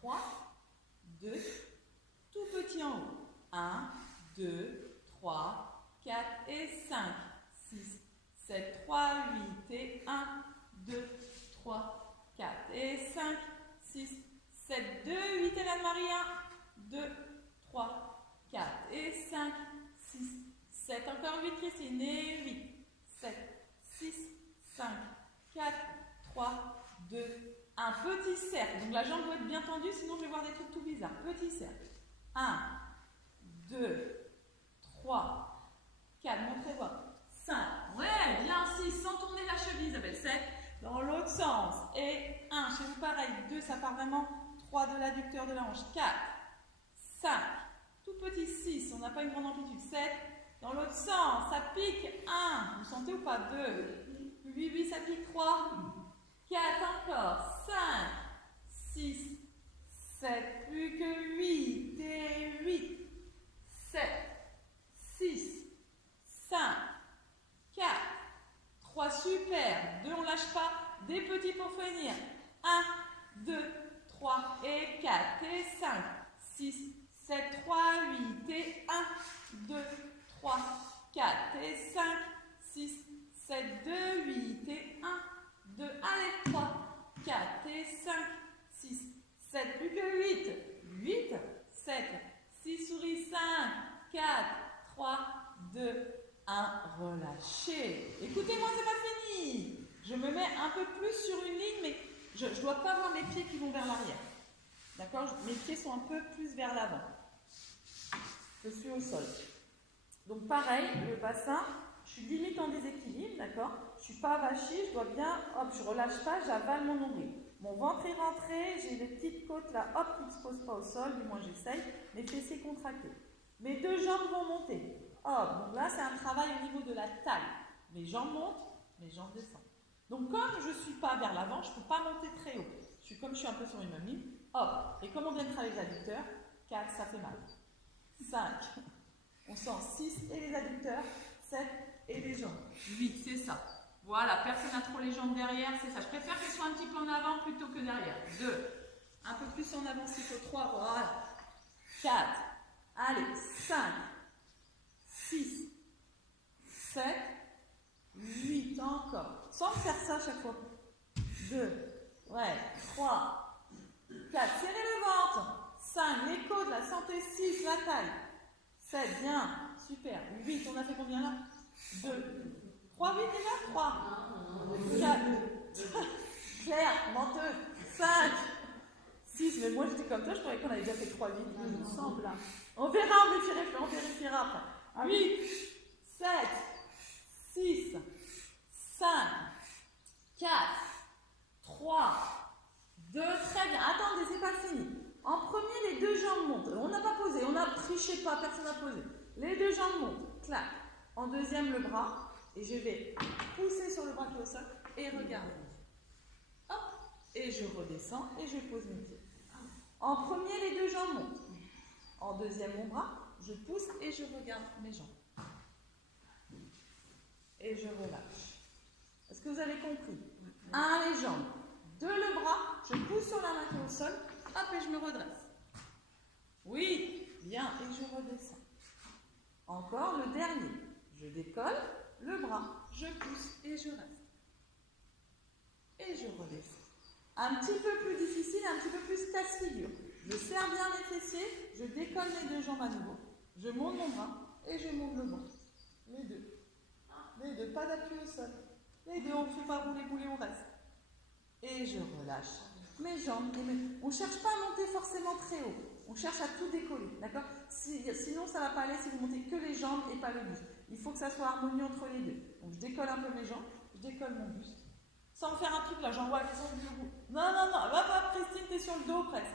3, 2, tout petit en haut, 1, 2, 3, 4 et 5, 6, 7, 3, 8 et 1, 2, 3, 4 et 5, 6, 7, 2, 8 et l'Anne-Marie, 1, 2, 3, 4 et 5, 6, 7, encore 8 Christine, et 8, 7, 6, 5, 4, 3, 2, 1. Petit cercle. Donc la jambe doit être bien tendue, sinon je vais voir des trucs tout bizarres. Petit cercle. 1, 2, 3, 4, montrez-moi. 5, ouais, bien 6, sans tourner la cheville, Isabelle. 7, dans l'autre sens. Et 1, chez vous pareil. 2, ça part vraiment. 3 de l'adducteur de la hanche. 4, 5, tout petit 6, on n'a pas une grande amplitude. 7, dans l'autre sens, ça pique. 1, vous sentez ou pas? 2, 8, ça pique. 3, 4, encore. 5, 6, 7, plus que 8, et 8, 7, 6, 5, 4, 3, super. 2, on lâche pas. Des petits pour finir. 1, 2, 3 et 4 et 5, 6, 7, 3, 8 et 1, 2, 3, 4 et 5, 6, 7, 2, 8 et 1, 2, allez, 3, 4 et 5, 6, 7, plus que 8, 8, 7, 6, souris, 5, 4, 3, 2, 1, relâchez. Écoutez-moi, c'est pas fini. Je me mets un peu plus sur une ligne, mais je ne dois pas avoir mes pieds qui vont vers l'arrière. D'accord? Mes pieds sont un peu plus vers l'avant. Je suis au sol. Donc pareil, le bassin, je suis limite en déséquilibre, d'accord? Je ne suis pas avachie, je dois bien, hop, je ne relâche pas, j'avale mon nombril. Mon ventre est rentré, j'ai les petites côtes là, hop, qui ne se posent pas au sol, du moins j'essaye, mes fessiers contractés. Mes deux jambes vont monter. Hop, donc là c'est un travail au niveau de la taille. Mes jambes montent, mes jambes descendent. Donc comme je ne suis pas vers l'avant, je ne peux pas monter très haut. Comme je suis un peu sur une mamie, hop, et comme on vient de travailler les adducteurs, 4, ça fait mal. 5, on sent 6 et les adducteurs, 7 et les jambes. 8, c'est ça. Voilà, personne n'a trop les jambes derrière, c'est ça. Je préfère qu'elles soient un petit peu en avant plutôt que derrière. 2, un peu plus en avant s'il faut. 3, voilà. 4, allez, 5, 6, 7, 8, encore. Sans faire ça à chaque fois. 2, ouais, 3, 4, serrez le ventre. 5, les côtes, la santé. 6, la taille. 7, bien, super. 8, on a fait combien là? 2. 3, 8 déjà? 3. 4. Claire, menteuse. 5. 6, mais moi j'étais comme toi, je croyais qu'on avait déjà fait 3, 8. Il me semble là. On verra, on vérifiera après. 8, 7, 6, 5, 4, 3, 2, très bien. Attendez, c'est pas fini. En premier, les deux jambes montent. On n'a pas posé, on n'a triché pas, personne n'a posé. Les deux jambes montent, clac. En deuxième, le bras. Et je vais pousser sur le bras qui est au sol et regarder. Hop, et je redescends et je pose mes pieds. En premier, les deux jambes montent. En deuxième, mon bras, je pousse et je regarde mes jambes. Et je relâche. Est-ce que vous avez compris? 1, les jambes. 2, le bras. Je pousse sur la main qui est au sol. Hop, et je me redresse. Oui, bien, et je redescends. Encore le dernier. Je décolle le bras. Je pousse et je reste. Et je redescends. Un petit peu plus difficile, un petit peu plus casse-figure. Je serre bien les fessiers, je décolle les deux jambes à nouveau. Je monte mon bras et je monte le bras. Les deux. Les deux, pas d'appui au sol. Les deux, on ne fait pas rouler, on reste. Et je relâche mes jambes. On ne cherche pas à monter forcément très haut. On cherche à tout décoller, d'accord? Sinon, ça ne va pas aller si vous montez que les jambes et pas le buste. Il faut que ça soit harmonieux entre les deux. Donc, je décolle un peu mes jambes, je décolle mon buste. Sans faire un truc là, j'envoie les ongles au bout. Non, non, non, va, Christine, t'es sur le dos presque.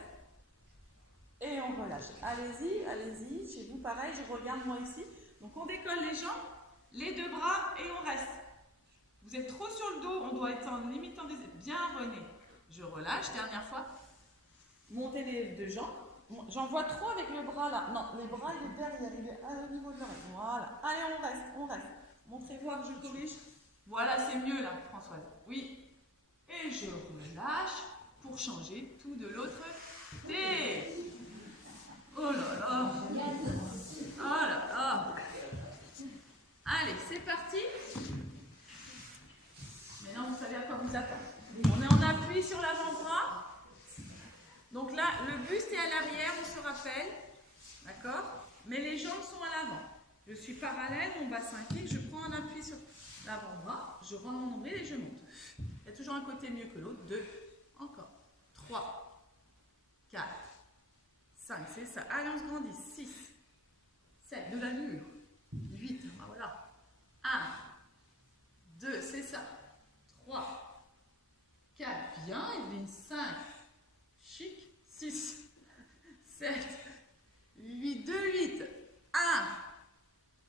Et on relâche. Allez-y, allez-y. Chez vous, pareil, je regarde moi ici. Donc, on décolle les jambes, les deux bras et on reste. Vous êtes trop sur le dos, on doit être en limitant des... Bien, René. Je relâche, dernière fois. Montez les deux jambes. J'en vois trop avec le bras là. Non, les bras, il est derrière, il est au niveau de l'oreille. Voilà. Allez, on reste, on reste. Montrez-moi que je corrige. Voilà, c'est mieux là, Françoise. Oui. Et je relâche pour changer tout de l'autre côté. Oh là là. Oh là là. Allez, c'est parti. Maintenant, vous savez à quoi vous attendre. On est en appui sur l'avant-bras. Donc là, le buste est à l'arrière, on se rappelle. D'accord? Mais les jambes sont à l'avant. Je suis parallèle, mon bassin incline, je prends un appui sur l'avant-bras, je rends mon nombril et je monte. Il y a toujours un côté mieux que l'autre. 2, encore. 3, 4, 5, c'est ça. Allez, on se grandit. 6, 7, de l'allure. 8, voilà. 1, 2, c'est ça. 3, 4, bien, Evelyne. 5, chic. 6, 7, 8, 2, 8. 1,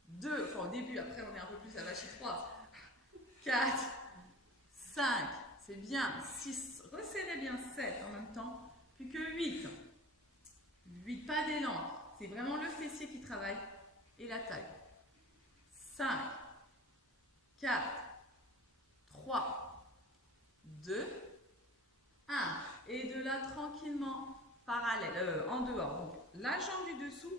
2, enfin au début, après on est un peu plus à la chiffre 3. 4, 5, c'est bien. 6, resserrez bien. 7 en même temps. Plus que 8. 8, pas d'élan. C'est vraiment le fessier qui travaille et la taille. 5, 4, 3, 2, 1. Et de là, tranquillement, parallèle, en dehors. Donc, la jambe du dessous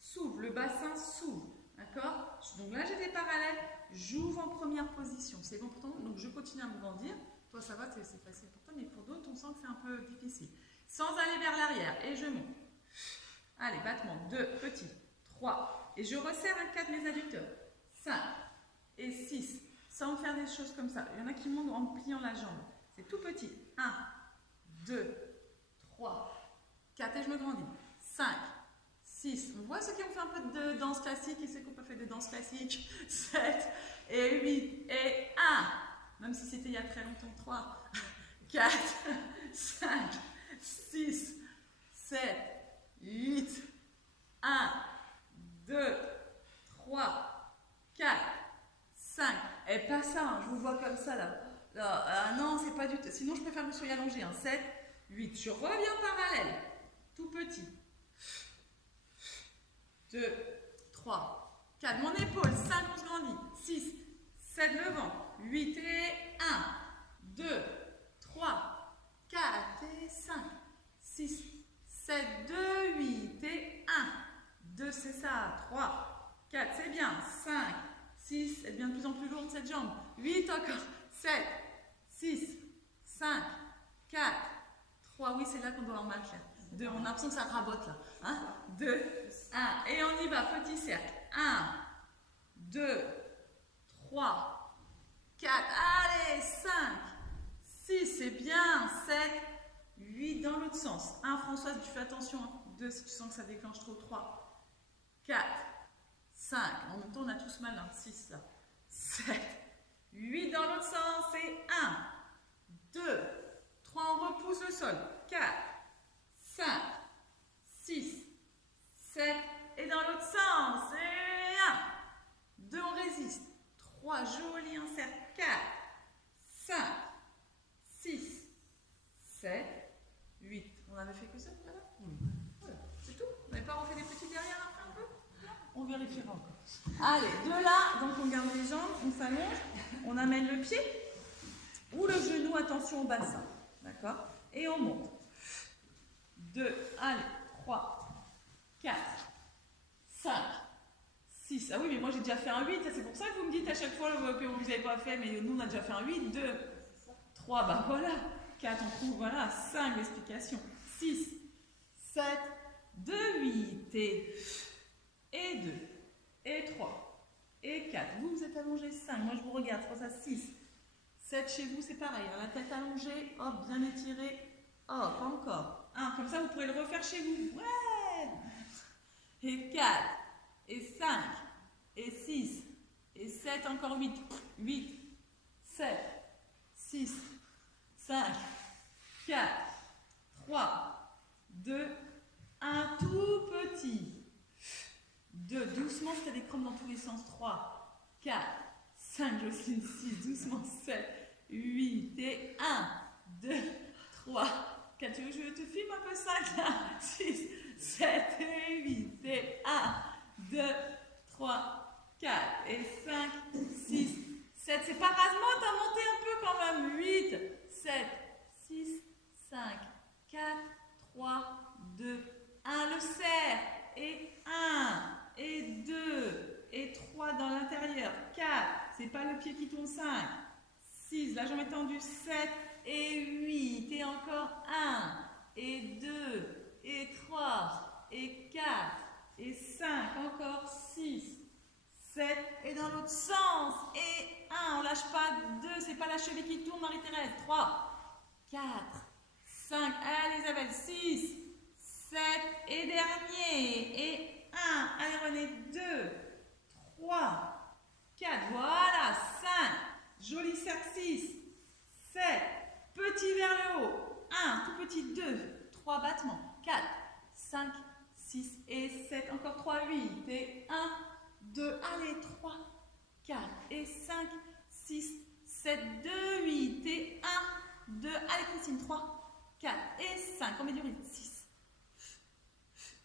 s'ouvre, le bassin s'ouvre. D'accord? Donc là, j'étais parallèle, j'ouvre en première position. C'est bon pour toi? Donc, je continue à me grandir. Toi, ça va, c'est facile pour toi, mais pour d'autres, on sent que c'est un peu difficile. Sans aller vers l'arrière. Et je monte. Allez, battement. 2, petit. 3. Et je resserre un 4 mes adducteurs. 5 et 6. Sans faire des choses comme ça. Il y en a qui montent en pliant la jambe. C'est tout petit. 1, 2, 3, 4. Et je me grandis. 5, 6. On voit ceux qui ont fait un peu de danse classique et ceux qui n'ont pas fait de danse classique. 7 et 8 et 1. Même si c'était il y a très longtemps. 3, 4, 5, 6, 7, 8, 1, 2, 3, 4, 5. Et pas ça, hein, je vous vois comme ça là. Non, c'est pas du tout. Sinon, je préfère que vous soyez allongé. 7, 8. Je reviens parallèle. Tout petit. 2, 3, 4. Mon épaule. 5, on se grandit. 6, 7, le vent. 8 et 1, 2, 3, 4 et 5, 6, 7, 2, 8 et 1, 2, c'est ça. 3, 4, c'est bien. 5, 6, elle devient de plus en plus lourde cette jambe. 8 encore. 7, 6, 5, 4, 3. Oui, c'est là qu'on doit en mal faire. 2, on a l'impression que ça rabote là. 2, 1. Et on y va, petit cercle. 1, 2, 3, 4. Allez, 5, 6, c'est bien. 7, 8 dans l'autre sens. 1, Françoise, tu fais attention. 2, si tu sens que ça déclenche trop. 3, 4, 5. En même temps, on a tous mal. 6, là. 7, 8 dans l'autre sens. Et 1, 2, 3, on repousse le sol. 4, 5, 6, 7. Et dans l'autre sens. Et 1, 2, on résiste. 3, joli insert. 4, 5, 6, 7, 8. On avait fait que ça tout à l'heure? Oui. Voilà, c'est tout. On n'avait pas refait des petits derrière après un peu? On vérifiera encore. Allez, de là, donc on garde les jambes, on s'allonge, on amène le pied ou le genou, attention au bassin. D'accord? Et on monte. 2, allez, 3, 4, 5, 6. Ah oui, mais moi j'ai déjà fait un 8, c'est pour ça que vous me dites à chaque fois que vous n'avez pas fait, mais nous on a déjà fait un 8. 2, 3, bah voilà. 4, on trouve, voilà. 5, l'explication. 6, 7, 2, 8, et 2, et 3, et 4. Vous, vous êtes allongé 5, moi je vous regarde, je pense à 6. 7 chez vous, c'est pareil, la tête allongée, hop, bien étirée, hop, encore. 1, comme ça vous pourrez le refaire chez vous. Ouais. Et 4, et 5, et 6, et 7, encore 8. 8, 7, 6, 5, 4, 3, 2, 1, tout petit. 2, doucement, si tu as des crampes dans tous les sens. 3, 4, 5, Jocelyne, 6, doucement, 7, 8, et 1, 2, 3, 4. Tu veux que je te filme un peu? 5, 6, 7, et 8, et 1, 2, 3, 4, et 5, 6, 7. C'est pas rasement, t'as monté un peu quand même. 8, 7, 6, 5, 4, 3, 2, 1. Le serre. Et 1, et 2, et 3 dans l'intérieur. 4, c'est pas le pied qui tombe. 5, 6, la jambe est tendue. 7, et 8, et encore 1, et 2, et 3, et 4, et 5, encore 6, 7, et dans l'autre sens. Et 1, on lâche pas. 2, c'est pas la cheville qui tourne, Marie-Thérèse. 3, 4, 5, allez Isabelle. 6, 7, et dernier, et 1, allez René, 2, 3, 4, voilà, 5, joli cercle, 6, 7, petit vers le haut, 1, tout petit, 2, 3 battements, 4, 5, 6 et 7, encore 3, 8, et 1, 2, allez, 3, 4, et 5, 6, 7, 2, 8, et 1, 2, allez Christine, 3, 4, et 5, on met du rythme, 6,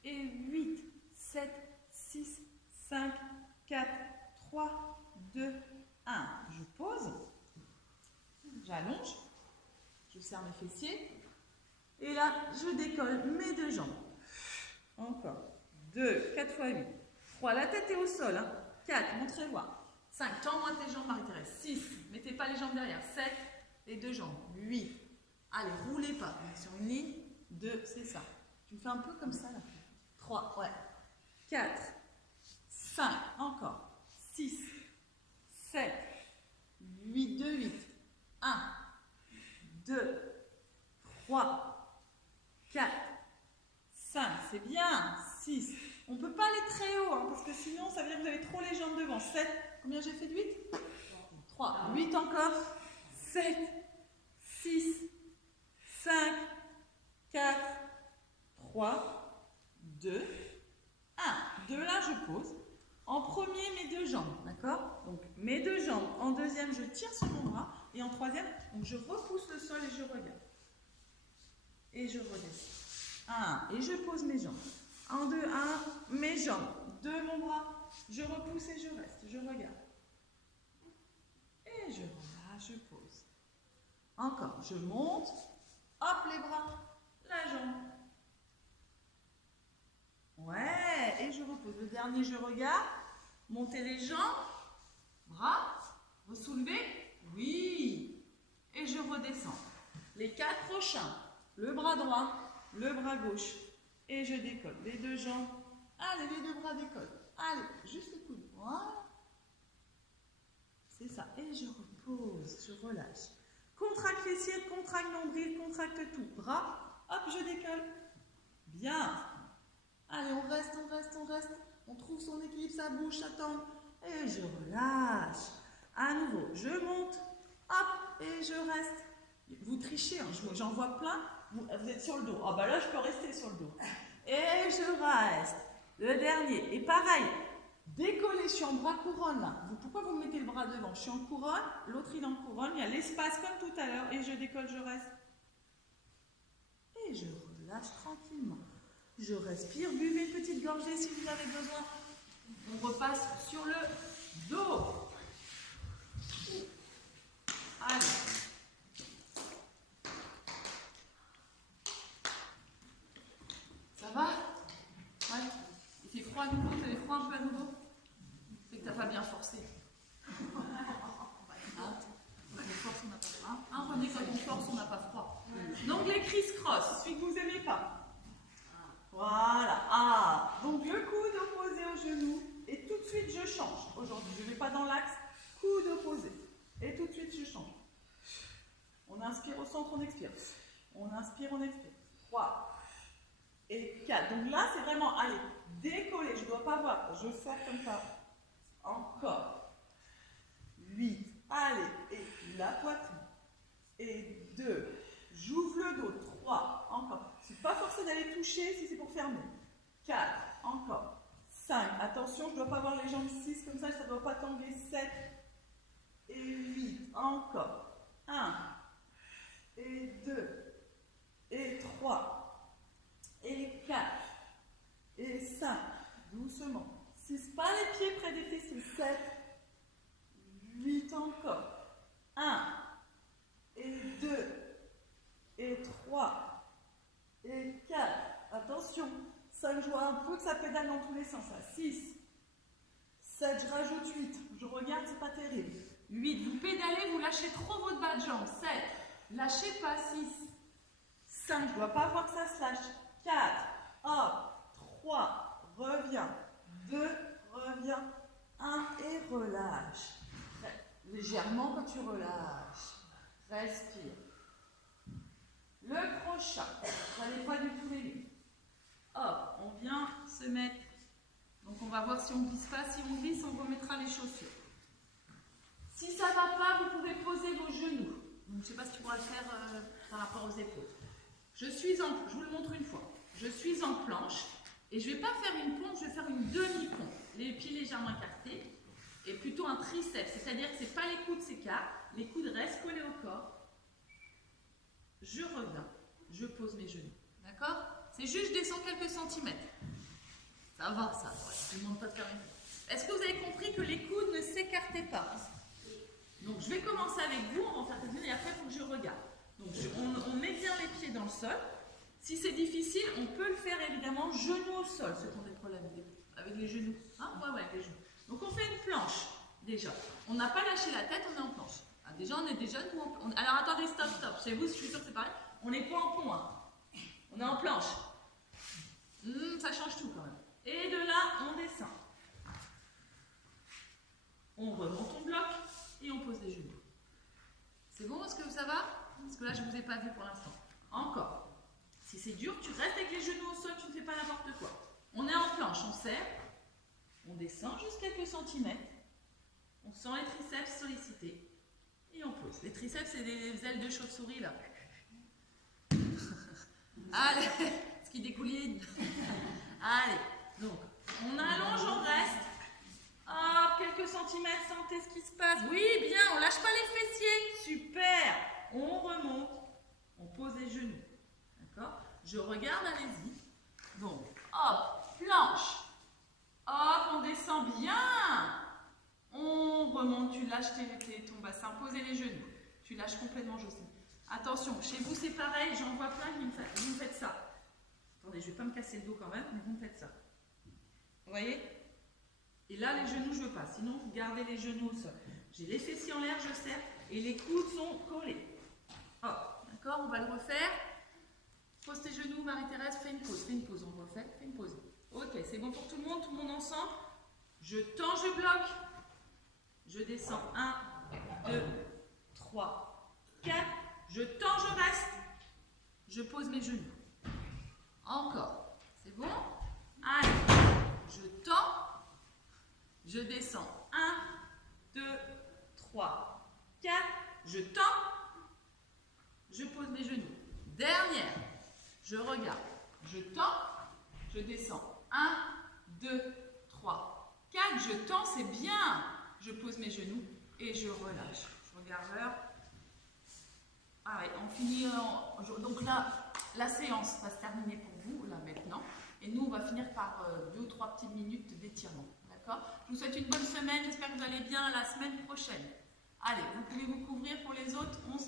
et 8, 7, 6, 5, 4, 3, 2, 1. Je pose, j'allonge, je serre mes fessiers, et là, je décolle mes deux jambes. Encore. 2, 4 fois 8. 3, la tête est au sol. 4, montrez voir. 5, tends-moi tes jambes, Marie-Thérèse. 6, mettez pas les jambes derrière. 7, les deux jambes. 8, allez, roulez pas. Sur une ligne. 2, c'est ça. Tu me fais un peu comme ça, là. 3, ouais. 4, 5, encore. 6, 7, 8, 2, 8. 1, 2, 3, 4, 5, c'est bien. 6. On ne peut pas aller très haut, parce que sinon, ça veut dire que vous avez trop les jambes devant. 7, combien j'ai fait de 8? 3, 8 encore. 7, 6, 5, 4, 3, 2, 1. De là, je pose. En premier, mes deux jambes, d'accord? Donc, mes deux jambes. En deuxième, je tire sur mon bras. Et en troisième, donc je repousse le sol et je regarde. Et je redescends. 1. Et je pose mes jambes. En 2, 1. Mes jambes. 2, mon bras. Je repousse et je reste. Je regarde. Et je relâche, je pose. Encore. Je monte. Hop, les bras. La jambe. Ouais, et je repose. Le dernier, je regarde. Montez les jambes. Bras. Ressoulevez. Oui. Et je redescends. Les 4 prochains. Le bras droit. le bras gauche et je décolle. Les deux jambes. Allez, les deux bras décollent. Allez, juste les coudes. Voilà. C'est ça. Et je repose, je relâche. Contracte fessier, contracte nombril, contracte tout. Bras, hop, je décolle. Bien. Allez, on reste, on reste, on reste. On trouve son équilibre, ça bouge, ça tombe. Et je relâche. À nouveau, je monte, hop, et je reste. Vous trichez, hein, j'en vois plein. Vous êtes sur le dos. Ah bah là, je peux rester sur le dos. Et je reste. Le dernier. Et pareil, décoller, je suis en bras couronne là. Pourquoi vous mettez le bras devant? Je suis en couronne, l'autre il est en couronne. Il y a l'espace comme tout à l'heure. Et je décolle, je reste. Et je relâche tranquillement. Je respire, buvez une petite gorgée si vous avez besoin. On repasse sur le dos. Allez. Ça va? Ouais. Il fait froid à nouveau, vous avez froid un peu à nouveau? C'est que tu n'as pas bien forcé. Hein? On force, on n'a pas froid. Hein, René, quand on force, on n'a pas froid. Donc les criss-cross, celui que vous n'aimez pas. Voilà. Ah, donc le coude opposé au genou. Et tout de suite, je change. Aujourd'hui, je ne vais pas dans l'axe. Coude opposé. Et tout de suite, je change. On inspire au centre, on expire. On inspire, on expire. 3 et 4. Donc là, c'est vraiment, allez, décoller. Je ne dois pas voir. Je serre comme ça. Encore. 8. Allez, et la poitrine. Et 2. J'ouvre le dos. 3. Encore. Je ne suis pas forcée d'aller toucher si c'est pour fermer. 4. Encore. 5. Attention, je ne dois pas avoir les jambes 6 comme ça ne doit pas tanguer. 7. Et 8. Encore. 1. Et 2. Et 3. Et 4. Et 5. Doucement. 6. Pas les pieds près des fessiers. 7. 8 encore. 1. Et 2. Et 3. Et 4. Attention. 5, je vois un peu que ça pédale dans tous les sens. 6. 7, je rajoute 8. Je regarde, c'est pas terrible. 8, vous pédalez, vous lâchez trop votre bas de jambe. 7, lâchez pas. 6. 5, je ne dois pas voir que ça se lâche. 4, hop. 3, reviens. 2, reviens. 1 et relâche. Légèrement quand tu relâches. Respire. Le prochain, vous n'allez pas du tout l'aimer. Hop, on vient se mettre. Donc on va voir si on glisse pas. Si on glisse, on remettra les chaussures. Si ça ne va pas, vous pouvez poser vos genoux. Donc, je ne sais pas si tu pourras le faire par rapport aux épaules. Je vous le montre une fois. Je suis en planche et je ne vais pas faire une pompe, je vais faire une demi-pompe. Les pieds légèrement écartés et plutôt un triceps. C'est-à-dire que ce n'est pas les coudes s'écartent, les coudes restent collés au corps. Je reviens, je pose mes genoux. D'accord? C'est juste, je descends quelques centimètres. Ça va, ça. Ouais, je ne demande pas de faire une. Est-ce que vous avez compris que les coudes ne s'écartaient pas? Donc, je vais commencer avec vous, on va faire quelques-unes et après, il faut que je regarde. Donc, on met bien les pieds dans le sol. Si c'est difficile, on peut le faire évidemment genoux au sol, ceux qui ont des problèmes avec les genoux. Hein? Ouais, avec les genoux. Donc, on fait une planche, déjà. On n'a pas lâché la tête, on est en planche. Ah, déjà, on est des jeunes. Alors, attendez, stop. Chez vous, je suis sûre que c'est pareil. On n'est pas en pont, hein. On est en planche. Ça change tout quand même. Et de là, on descend. On remonte, on bloque et on pose les genoux. C'est bon? Est-ce que ça va? Parce que là, je ne vous ai pas vu pour l'instant. Encore. Si c'est dur, tu restes avec les genoux au sol, tu ne fais pas n'importe quoi. On est en planche, on serre. On descend juste quelques centimètres. On sent les triceps sollicités. Et on pose. Les triceps, c'est des ailes de chauve-souris, là. Allez, ce qui découline. Allez, donc, on allonge, on reste. Hop, quelques centimètres, sentez ce qui se passe. Oui, bien, on lâche pas les fessiers. Super. On remonte, on pose les genoux. D'accord? Je regarde, allez-y. Donc, hop, planche. Hop, on descend bien. On remonte, tu lâches ton bassin, posez les genoux. Tu lâches complètement, Jocelyne. Attention, chez vous c'est pareil, j'en vois plein qui vous me faites ça. Attendez, je ne vais pas me casser le dos quand même, mais vous me faites ça. Vous voyez? Et là, les genoux, je ne veux pas. Sinon, vous gardez les genoux au sol. J'ai les fessiers en l'air, je serre, et les coudes sont collés. Hop, d'accord? On va le refaire. Pose tes genoux, Marie-Thérèse, fais une pause, on refait, fais une pause. Ok, c'est bon pour tout le monde ensemble. Je tends, je bloque. Je descends, 1, 2, 3, 4. Je tends, je reste. Je pose mes genoux. Encore, c'est bon? Allez, je tends, je descends, 1, 2, 3, 4. Je tends, je pose mes genoux. Dernière, je regarde, je tends, je descends, 1, 2, 3, 4. Je tends, c'est bien. Je pose mes genoux et je relâche. Je regarde l'heure. Ah ouais, on finit. Donc là, la séance va se terminer pour vous, là maintenant. Et nous, on va finir par 2 ou 3 petites minutes d'étirement. D'accord? Je vous souhaite une bonne semaine. J'espère que vous allez bien la semaine prochaine. Allez, vous pouvez vous couvrir pour les autres.